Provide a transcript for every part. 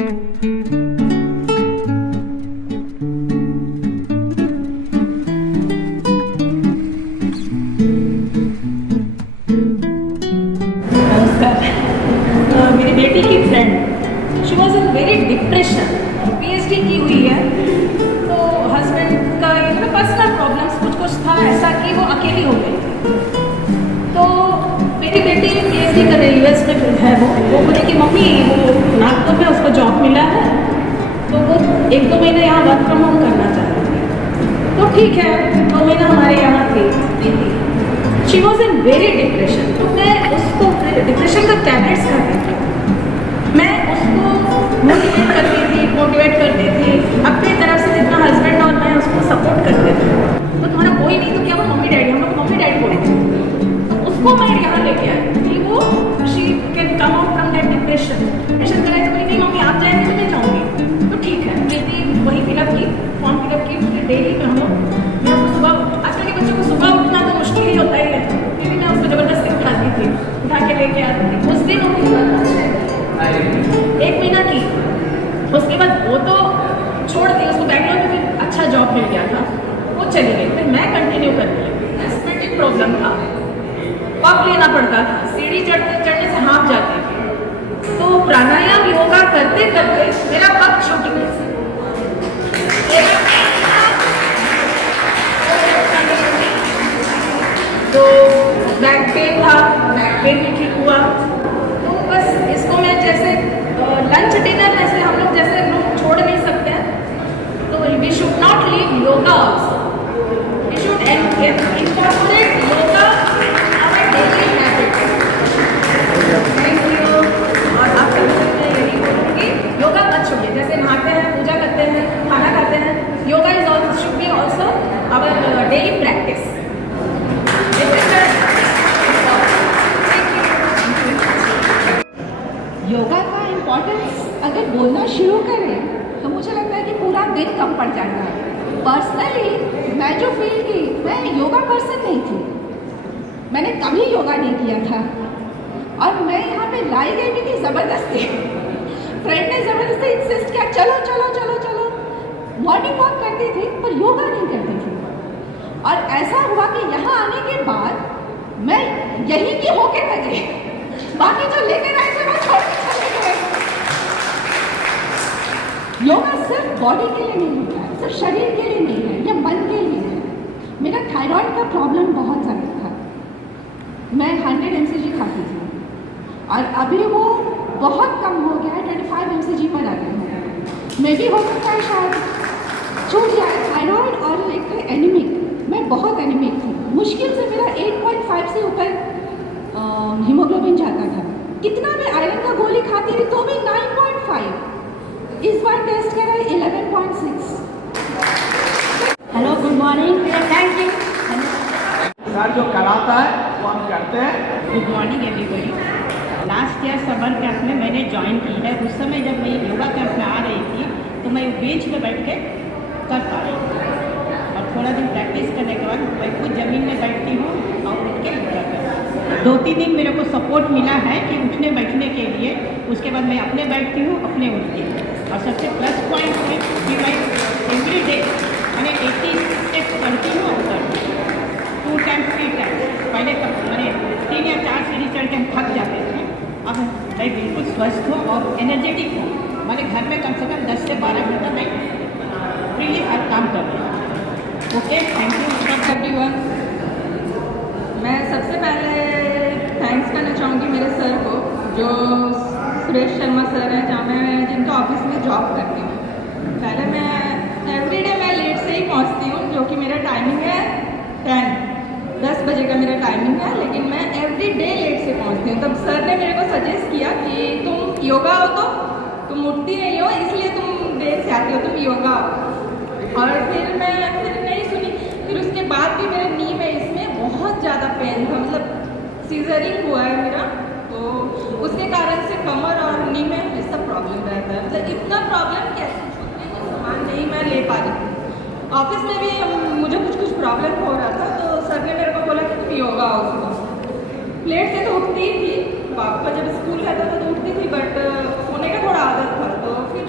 मेरी बेटी की friend, she was in very depression, PhD की हुई है, तो हस्बैंड का पर्सनल प्रॉब्लम्स कुछ था ऐसा कि वो अकेली हो गई थी। तो मेरी बेटी पीएचडी कर रही है, यूएस में है वो बोली कि मम्मी वो नागपुर में उसको जॉब मिला है, तो वो 1-2 महीने यहाँ वर्क फ्रॉम होम करना चाहती थी। तो ठीक है, 2 महीना हमारे यहाँ थी। She was in very depression, तो मैं उसको डिप्रेशन का टैबलेट्स खाती थी, मैं उसको मोटिवेट करती थी अपनी तरफ से, जितना हस्बैंड और मैं उसको सपोर्ट करते थे। तो तुम्हारा कोई नहीं तो क्या, वो मम्मी डैडी, हम लोग मम्मी डैडी बोलते थे। तो उसको मैं यहाँ लेके आई कि वो she can come out from that depression. Depression कराई तो बोली नहीं मम्मी आप जाएंगे तो मैं जाऊँगी। तो ठीक है, बेटी वही फिलअप की, फॉर्म फिलअप की, फिर डेली में हम लोग, मैं उसको सुबह, आजकल के बच्चों को सुबह उठना तो मुश्किल ही होता ही है, फिर भी मैं उसको ज़बरदस्ती उठाती थी, उठा के लेके आती थी। उस दिन वो 1 महीना की, उसके बाद वो तो छोड़ दी, उसको बैंगलोर में फिर अच्छा जॉब मिल गया था, वो चली गई। फिर मैं कंटिन्यू करने लगी। एस्थेटिक प्रॉब्लम था, पग लेना पड़ता था, सीढ़ी चढ़ने से हाँफ जाती थी, तो प्राणायाम योगा करते करते मेरा पग छूट गया। तो बैक पेन था, बैक पेन भी ठीक हुआ। तो बस इसको मैं जैसे लंच डिनर में से हम लोग जैसे लोग छोड़ नहीं सकते हैं, तो we should not leave yoga also, we should incorporate yoga our daily habit. Thank you. और आपके लिए मैं यही बोलूँगी, योगा मत छोड़िए। जैसे नहाते हैं, पूजा करते हैं, खाना खाते हैं, yoga is also should be also our daily practice. Yoga का इम्पोर्टेंस अगर बोलना शुरू करें तो मुझे लगता है कि पूरा दिन कम पड़ जाता है। पर्सनली मैं जो फील की, मैं योगा पर्सन नहीं थी, मैंने कभी योगा नहीं किया था, और मैं यहाँ पे लाई गई भी थी ज़बरदस्ती। फ्रेंड ने ज़बरदस्ती इंसिस्ट किया चलो चलो चलो चलो। मॉर्निंग वॉक करती थी पर योगा नहीं करती थी, और ऐसा हुआ कि यहाँ आने के बाद मैं यहीं की होके रह गई, बाकी जो लेकर आए थे वो छोड़ के चले गए। योगा सिर्फ बॉडी के लिए नहीं होता है, सिर्फ शरीर के लिए नहीं है, या मन के लिए है। मेरा थायराइड का प्रॉब्लम बहुत ज़्यादा था, मैं 100 mcg खाती थी, और अभी वो बहुत कम हो गया है, 25 mcg पर आ गया है। मैं भी हो सकता है शायद छूट जाए थायराइड। और एक एनीमिक, मैं बहुत एनीमिक थी, मुश्किल से मेरा 8.5 से ऊपर हीमोग्लोबिन जाता था। कितना मैं आयरन का गोली खाती थी तो भी 9.5, इस बार टेस्ट करा 11.6। Hello, good morning, thank you sir. जो कराता है वो हम करते हैं। Good morning everybody. Last year summer camp में मैंने ज्वाइन की है। उस समय जब मैं योगा कैंप में आ रही थी तो मैं बेंच पे बैठ के कर पा रही थी, और थोड़ा दिन प्रैक्टिस करने के बाद मैं खुद ज़मीन में बैठती हूँ और उठ के योगा करती हूँ। 2-3 दिन मेरे को सपोर्ट मिला है कि उठने बैठने के लिए, उसके बाद मैं अपने बैठती हूँ, अपने उठती हूँ। और सबसे प्लस पॉइंट है कि मैं एवरी डे मैंने 80 स्टेप्स करती हूँ और करती हूँ 2 टाइम 3 टाइम। पहले मैंने 3 या 4 सीढ़ी चढ़ के हम थक जाते थे, अब मैं बिल्कुल स्वस्थ हूँ और एनर्जेटिक हूँ। मैंने घर में कम से कम 10 से 12 घंटा मैं फ्रीली हर काम कर रही हूँ। Okay, thank you everyone. मैं सबसे पहले थैंक्स करना चाहूँगी मेरे सर को, जो सुरेश शर्मा सर हैं, जहाँ मैं जिनका ऑफिस में जॉब करती हूँ। पहले मैं एवरीडे मैं लेट से ही पहुँचती हूँ, जो कि मेरा टाइमिंग है 10 बजे का मेरा टाइमिंग है, लेकिन मैं एवरीडे लेट से पहुँचती हूँ। तब सर ने मेरे को सजेस्ट किया कि तुम योगा हो तो तुम उठती नहीं हो, इसलिए तुम देर से आती हो, तुम योगा हो। और फिर मैं नहीं सुनी। फिर उसके बाद भी मेरे नी में इसमें बहुत ज़्यादा पेन था, मतलब सीजरिंग हुआ है मेरा, तो उसके कारण से कमर और नी में हमेशा प्रॉब्लम रहता है। मतलब इतना प्रॉब्लम कैसे, सामान नहीं मैं ले पा रही थी। ऑफिस में भी मुझे कुछ प्रॉब्लम हो रहा था, तो सर ने मेरे को बोला कि तुम योगा हो। लेट से तो उठती ही थी, पापा जब स्कूल रहता था तो उठती थी, बट सोने का थोड़ा आदत था, तो फिर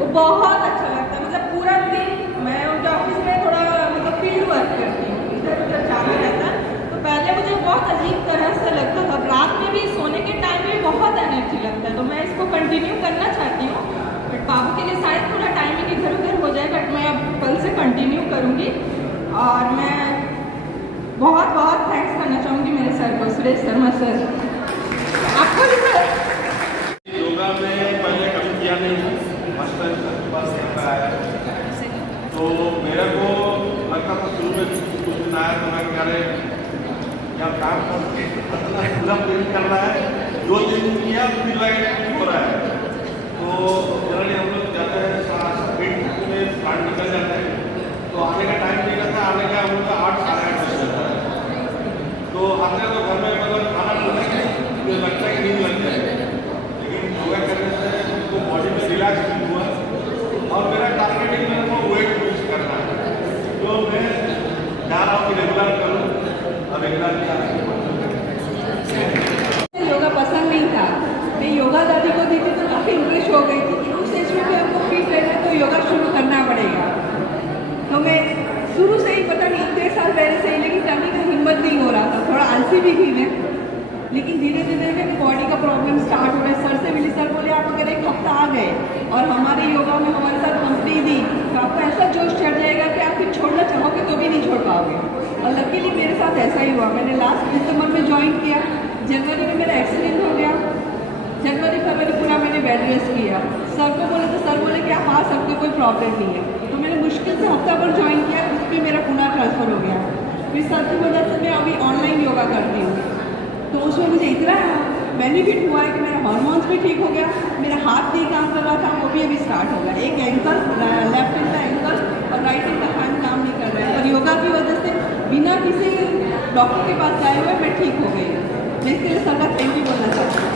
वो बहुत अच्छा लगता है। मतलब पूरा दिन मैं उनके ऑफिस में थोड़ा मतलब फील्ड वर्क करती हूँ, इधर उधर जाना रहता है, तो पहले मुझे बहुत अजीब तरह से लगता था। रात में भी सोने के टाइम में बहुत एनर्जी लगता है, तो मैं इसको कंटिन्यू करना चाहती हूँ। बट बाबू के लिए शायद थोड़ा टाइमिंग इधर उधर हो जाए, बट मैं अब कल से कंटिन्यू करूँगी। और मैं बहुत बहुत थैंक्स करना चाहूँगी मेरे सर को, सुरेश शर्मा सर। आपको भी सर योगा में पहले कभी किया नहीं, फर्स्ट टाइम सर के पास करता आया। तो मेरे को लगता था शुरू में कुछ दिन आया तो मैं कह रहे क्या काम करके अपना पूरा फील करना है। 2 दिन किया फिर लगे हो रहा है। तो जनरली हम लोग जाते हैं 8 में फ्लाइट निकल जाते हैं, तो आने का टाइम नहीं रहता, आने का हम लोग का 8 साढ़े 8 बज जाता है। तो आते हैं तो घर में मतलब खाना बनाएंगे तो लगता है कि नींद लग जाएगी। लेकिन योगा करने से तो बॉडी में रिलैक्स फील हुआ और मेरा टारगेट है मेरे को वेट लूज करना है। तो मैं चाह रहा हूँ कि रेगुलर करूँ और रेगुलर योगा पसंद नहीं था। मैं योगा दादी को देखी तो काफ़ी इंप्रेस हो गई थी कि उस एज में हमको फिट रहना है तो योगा शुरू करना पड़ेगा। तो मैं शुरू से ही पता नहीं 3 साल पहले से ही, लेकिन करने का हिम्मत नहीं हो रहा था, थोड़ा आलसी भी थी मैं। लेकिन धीरे धीरे मेरे बॉडी का प्रॉब्लम स्टार्ट हो गया। सर से मिली, सर बोले आप अगर 1 हफ्ता आ गए और हमारे योगा में हमारे साथ कंपनी दी तो आपको ऐसा जोश चढ़ जाएगा कि आप फिर छोड़ना चाहोगे तो भी नहीं छोड़ पाओगे। और लकीली मेरे साथ ऐसा ही हुआ। मैंने लास्ट दिसंबर में ज्वाइन किया, जनवरी में मेरा एक्सीडेंट हो गया, जनवरी फरवरी पूरा मैंने बेड रेस्ट किया। सर को बोले तो सर बोले कि आप आ सकते हो, कोई प्रॉब्लम नहीं है। तो मैंने मुश्किल से हफ्ता भर ज्वाइन किया, उस पर मेरा पुणे ट्रांसफ़र हो गया। फिर सर की वजह से मैं अभी ऑनलाइन योगा करती हूँ, तो उसमें मुझे इतना बेनिफिट हुआ है कि मेरा हार्मोन्स भी ठीक हो गया, मेरा हाथ नहीं काम कर रहा था वो भी अभी स्टार्ट हो गया। एक एंकल, लेफ्ट हैंड का एंकल और राइट हैंड का हैंड काम नहीं कर रहा है, और योगा की वजह से बिना किसी डॉक्टर के पास जाए हुए मैं ठीक हो गई। मैं इसके लिए सर का थैंक यू बोलना चाहती हूँ।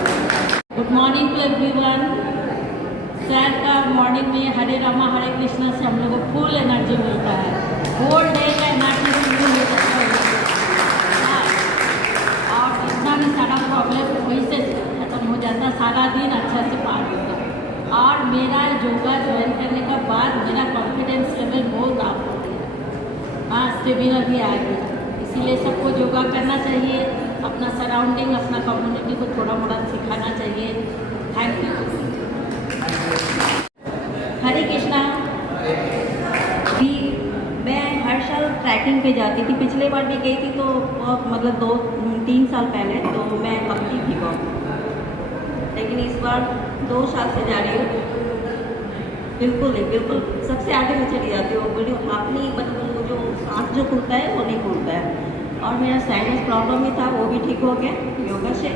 Good morning to everyone. Sir का मॉर्निंग में हरे रामा हरे कृष्णा से हम लोग को फुल एनर्जी मिलता है, होल डे का एनर्जी फुल हो जाता है। और जितना भी सारा प्रॉब्लम वही से खत्म हो जाता है, सारा दिन अच्छा से पार होता है। और मेरा योगा ज्वाइन करने के बाद मेरा कॉन्फिडेंस लेवल बहुत अप हो गया। हाँ, स्टेमिना भी आ गया। इसीलिए सबको योगा करना चाहिए, अपना सराउंडिंग अपना कम्युनिटी को थोड़ा मोड़ा सिखाना चाहिए। Thank you. हरे कृष्णा। भी मैं हर साल ट्रैकिंग पे जाती थी, पिछले बार भी गई थी तो बहुत मतलब 2-3 साल पहले तो मैं पकड़ी थी बहुत, लेकिन इस बार 2 साल से जा रही हूँ। बिल्कुल नहीं, बिल्कुल सबसे आगे में चली जाती हूँ। बोली अपनी मतलब जो सांस जो खुलता है वो नहीं खुलता है। और मेरा साइनस प्रॉब्लम भी था, वो भी ठीक हो गया योगा से।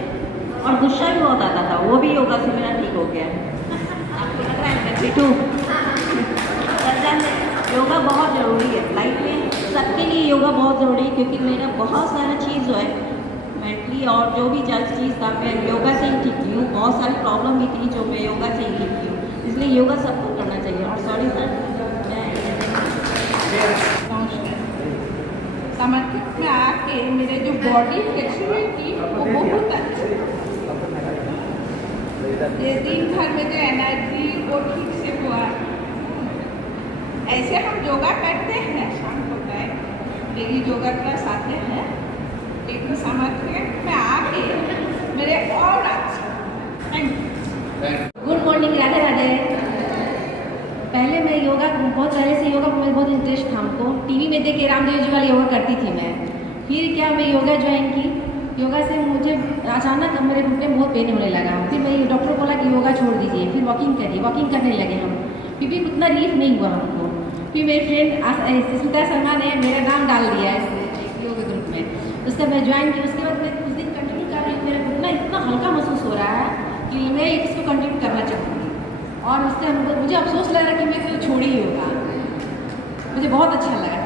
और गुस्सा भी बहुत आता था, वो भी योगा से मेरा ठीक हो गया। आपको लग रहा है बिटू योगा बहुत ज़रूरी है लाइफ में, सबके लिए योगा बहुत ज़रूरी है। क्योंकि मेरा बहुत सारा चीज़ जो है मेंटली और जो भी चीज़ था मैं योगा से ही ठीक हूँ। बहुत सारी प्रॉब्लम भी थी जो मैं योगा से ही ठीक हूँ, इसलिए योगा सबको करना चाहिए। और सॉरी सर, समर्पित में आके मेरे जो बॉडी फ्लेक्सिबिलिटी वो बहुत अच्छी, ये दिन भर में जो एनर्जी वो ठीक से हुआ। ऐसे हम योगा करते हैं शाम को टाइम, डेली योगा क्लास आते हैं, लेकिन समर्पित में आके मेरे और अच्छे। Good morning, Radhe Radhe. पहले मैं योगा बहुत पहले से योगा में बहुत इंटरेस्ट था हमको, टीवी में देख के रामदेव जी वाला योगा करती थी मैं। फिर क्या मैं योगा ज्वाइन की, योगा से मुझे अचानक मेरे घुटने में बहुत पेन होने लगा। फिर मैं डॉक्टर बोला कि योगा छोड़ दीजिए, फिर वॉकिंग करिए, वॉकिंग करने लगे हम। फिर भी उतना रिलीफ नहीं हुआ हमको। फिर मेरी फ्रेंड सुष्मिता शर्मा ने मेरा नाम डाल दिया इस योगा ग्रुप में, उससे मैं ज्वाइन की। उसके बाद मैं कुछ दिन कंटिन्यू कर रही हूँ, मेरा घुटना इतना हल्का महसूस हो रहा है कि मैं इसको कंटिन्यू करना चाहूँगी। और उससे मुझे अफसोस लग रहा है कि मैं कोई छोड़ी ही होगा, मुझे बहुत अच्छा लगा।